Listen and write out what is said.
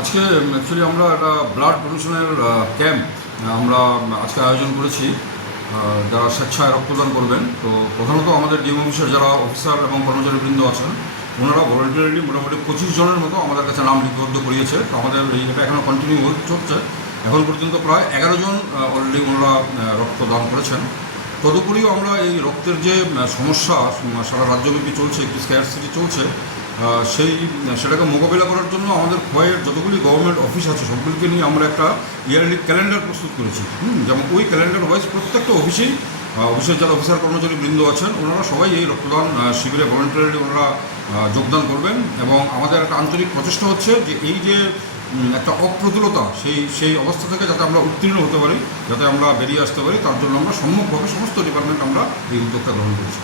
আজকে অ্যাকচুয়ালি আমরা একটা ব্লাড ডোনেশনের ক্যাম্প আমরা আজকে আয়োজন করেছি। যারা স্বেচ্ছায় রক্তদান করবেন, তো প্রধানত আমাদের ডিএম অফিসের যারা অফিসার এবং কর্মচারীবৃন্দ আছেন, ওনারা ভলেন্টিয়ারলি মোটামুটি পঁচিশ জনের মতো আমাদের কাছে নাম লিপিবদ্ধ করিয়েছে। তো আমাদের এটা এখনও কন্টিনিউ চলছে। এখন পর্যন্ত প্রায় এগারো জন অলরেডি ওনারা রক্তদান করেছেন। তদুপরিও আমরা এই রক্তের যে সমস্যা সারা রাজ্যব্যাপী চলছে, একটি স্ক্যারসিটি চলছে সেই সেটাকে মোকাবিলা করার জন্য আমাদের খয়ের যতগুলি গভর্নমেন্ট অফিস আছে, সবগুলিকে নিয়ে আমরা একটা ইয়ারলি ক্যালেন্ডার প্রস্তুত করেছি। যেমন ওই ক্যালেন্ডার ওয়াইজ প্রত্যেকটা অফিসেই অফিসের যারা অফিসার কর্মচারী বৃন্দ আছেন, ওনারা সবাই এই রক্তদান শিবিরে ভলেন্টারি ওনারা যোগদান করবেন এবং আমাদের একটা আন্তরিক প্রচেষ্টা হচ্ছে যে এই যে একটা অপ্রতুলতা, সেই সেই অবস্থা থেকে যাতে আমরা উত্তীর্ণ হতে পারি, যাতে আমরা বেরিয়ে আসতে পারি, তার জন্য আমরা সম্মুখভাবে সমস্ত ডিপার্টমেন্ট আমরা এই উদ্যোগটা গ্রহণ করছি।